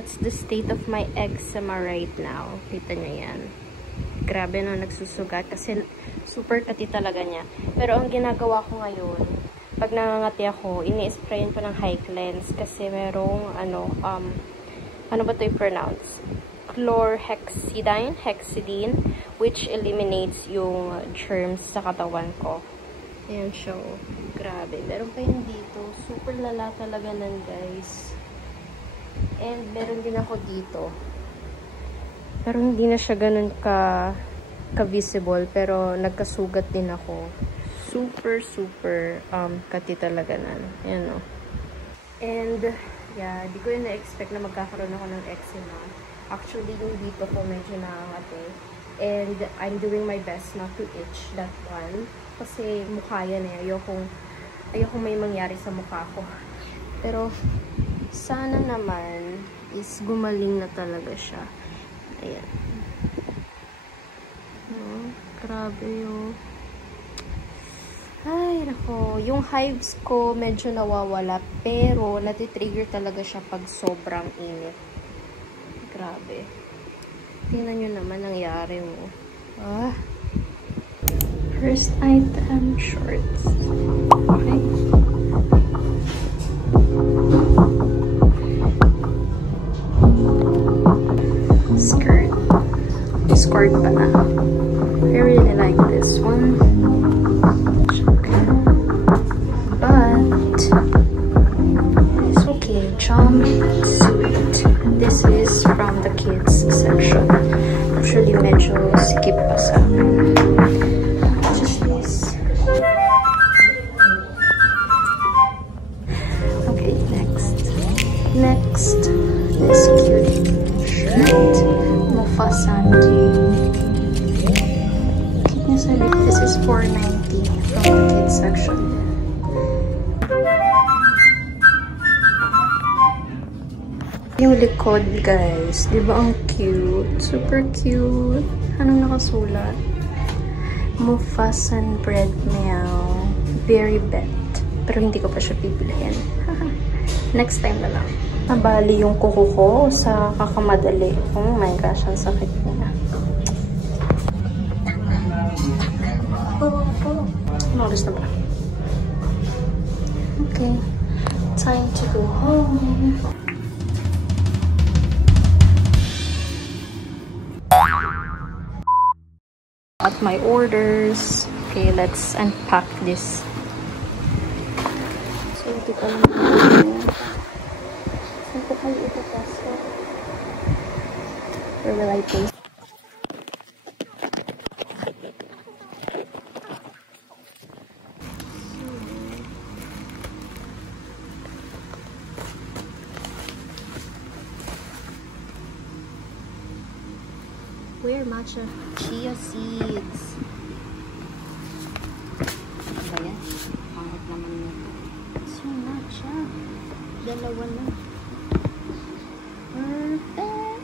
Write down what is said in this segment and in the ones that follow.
that's the state of my eczema right now. Kita nyo yan. Grabe no, nagsusugat kasi super kati talaga niya. Pero ang ginagawa ko ngayon, pag nangangati ako, ini-sprayin ko ng high cleanse kasi merong ano ba ito i-pronounce? Chlorhexidine, which eliminates yung germs sa katawan ko. Ayan siya. Grabe. Meron pa yun dito. Super lala talaga nan, guys. And meron din ako dito. Pero hindi na siya ganun ka-visible. Pero nagkasugat din ako. Super kati talaga nan. Ayan o. And, yeah, di ko yun na-expect na magkakaroon ako ng eczema. Actually, yung dito ko medyo nakangati. And, I'm doing my best not to itch that one. Kasi mukha yan eh. Ayokong may mangyari sa mukha ko. Pero, sana naman is gumaling na talaga siya. Ayan. Grabe yun. Ay, nako. Yung hives ko medyo nawawala. Pero, natitrigger talaga siya pag sobrang init. Grabe. Tingnan nyo naman nangyari mo. First item, shorts. Okay. Skirt pa na. I really like this one. But it's okay. Jumpsuit. This is from the kids section. Actually, medyo skip pa sa akin. Just this. Okay, next. This cute shirt. Mufasandi. This is $4.90 from the kids section. Yung likod, guys. Diba ang cute? Super cute. Anong nakasulat? Mufasan bread meow. Very bet. Pero hindi ko pa siya pipiliin. Next time na lang. Nabali yung kuko ko sa kakamadali. Oh my gosh, ang sakit niya. Oras na ba? Okay. Time to go home. At my orders. Okay, let's unpack this. So, ito pa naman. Saan ko kayo ipapasok? Where will I place? Where matcha? Chia seeds. Ano ba yan? Pangit naman nito. So, matcha. Dalawa na. Perfect.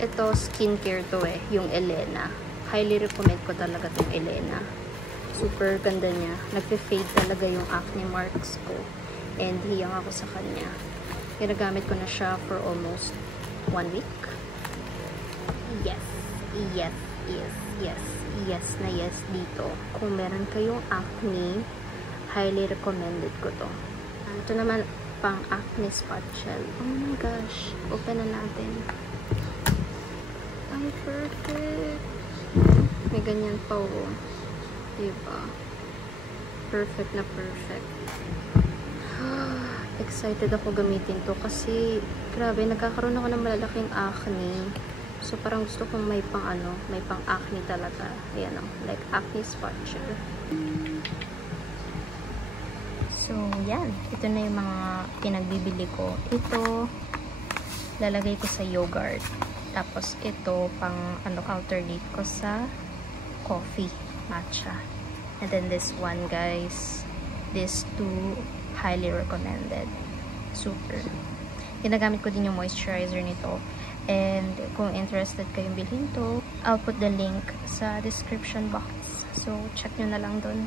Ito, skincare to eh. Yung Elena. Highly recommend ko talaga tong Elena. Super ganda niya. Nagpe-fade talaga yung acne marks ko. And hiyang ako sa kanya. Ginagamit ko na siya for almost 1 week. Yes dito. Kung meron kayong acne, highly recommended ko to. Ito naman pang acne spot gel. Oh my gosh. Open na natin. Ay, perfect. May ganyan pa oh. Diba? Perfect na perfect. Excited ako gamitin to kasi grabe, nagkakaroon ako ng malalaking acne. So, parang gusto kong may pang acne talaga. Ayan o, like acne spot gel. So, yan. Ito na yung mga pinagbibili ko. Ito, lalagay ko sa yogurt. Tapos, ito, pang alternate ko sa coffee, matcha. And then, this one, guys. These two, highly recommended. Super. Ginagamit ko din yung moisturizer nito. And kung interested kayong bilhin to, I'll put the link sa description box. So, check nyo na lang dun.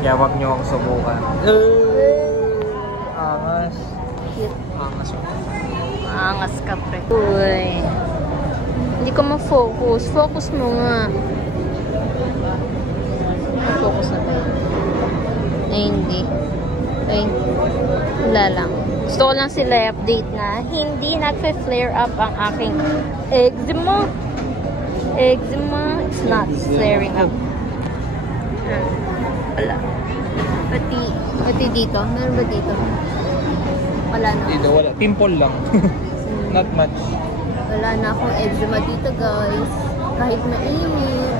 Kaya wag nyo akong subukan. Angas. Cute. Angas. Angas ka, pre. Uy. Hindi ka ma-focus. Focus mo nga. Focus na tayo. Ay, hindi. Ay, wala lang. Gusto ko lang sila i-update na hindi nagfe-flare up ang aking eczema. Eczema, it's not flaring up. Wala. Pati dito. Meron ba dito? Wala na. Dito wala. Pimple lang. Not much. Wala na akong eczema dito, guys. Kahit mainit.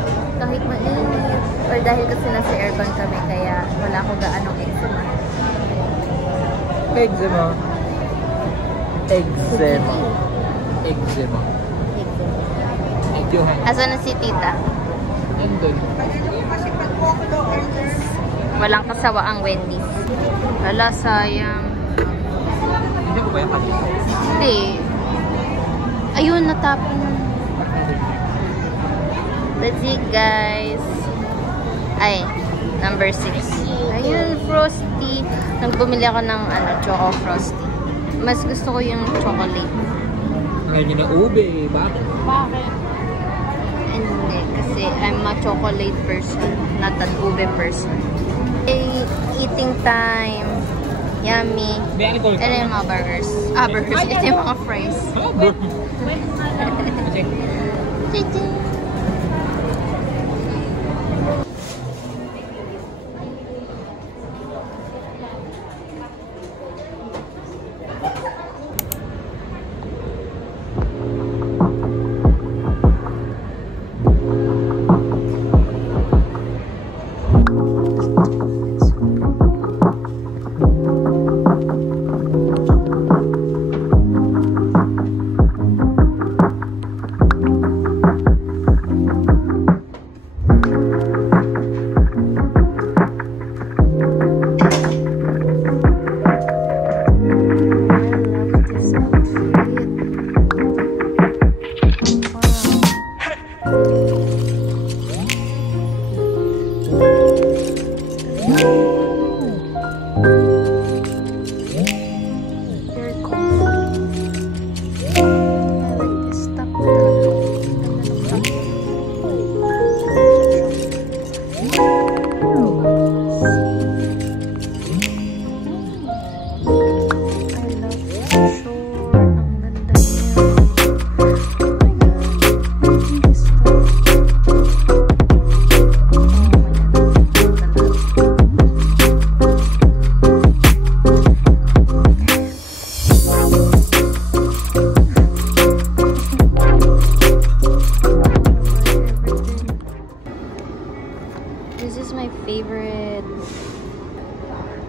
Or dahil kasi nasa aircon kami, kaya wala akong gaanong eczema. Eczema. Thank you, honey. Asan na si tita? Nandun. Walang kasawa ang Wendy's. Wala, sayang. Hindi ko ba yung kanina? Hindi. Ayun, natapon. That's it, guys. Ay, number 6. Ayun, Frosty. Nagbumili ako ng Choco Frosty. Mas gusto ko yung chocolate. Ayaw nyo na ube. Bakit? Hindi, kasi I'm a chocolate person, not an ube person. Hey, eating time. Yummy. Ito yung mga burgers. Burgers. Ito yung mga fries.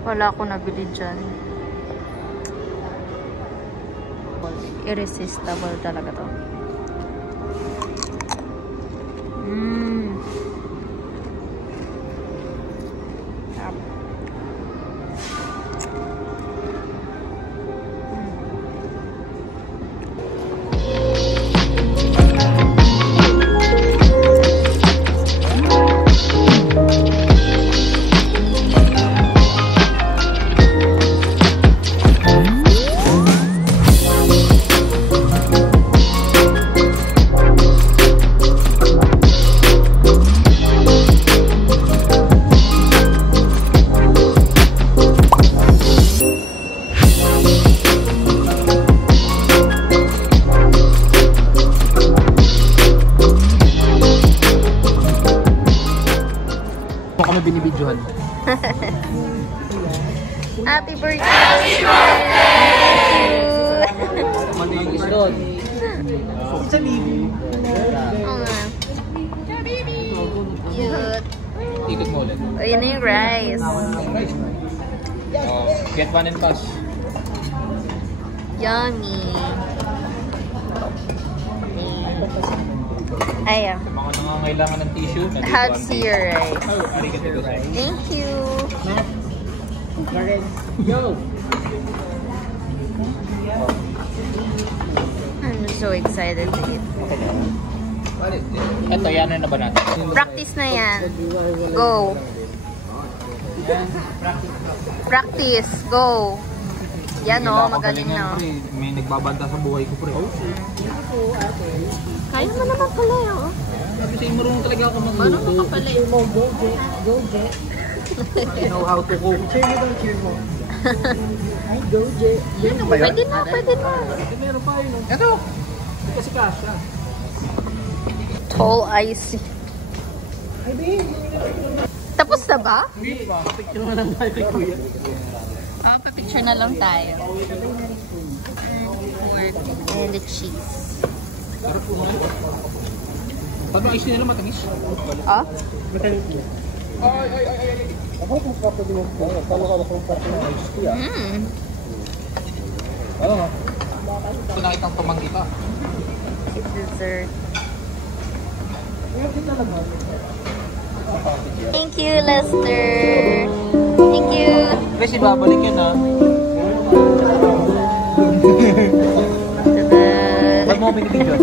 Wala akong nabili dyan. Irresistible talaga to. Binibidyohan. Happy birthday! Happy birthday! Manigis doon. Sa baby. Oo nga. Cute. Ikot mo ulit. Ayun na yung rice. Get one and pass. Yummy. Ayan. Sa mga nangangailangan ng tissue, Have your rice. arigato. Thank you. Yo! I'm so excited to eat. Ito, yan na ba natin? Practice na yan. Go. Practice. Go. Yan o, magaling na. May nagbabanta sa buhay ko, pre. Kaya mo naman pala yun. Kasi marunong talaga ako magluto. Marunong ka pala yun. Go, Jet. I know how to cook. Cheer mo. Ay, go, Jet. Pwede na, pwede na. Meron pa yun. Ito! Kasi kasha. Tall icy. Tapos na ba? Hindi pa. Picture mo lang tayo kay Kuya. Pa-picture na lang tayo. And the cheese. Sarap po man. Paano ice nila matamis? Ah? Ay. Ako kung kapag mo po, kala ko kung kapag ng ice tea. Oo nga. Ito nakitang tumanggi ka. Dessert. Thank you, Lester. Thank you. Kasi babalik yan ha. Tada. Huwag mo binibidyo.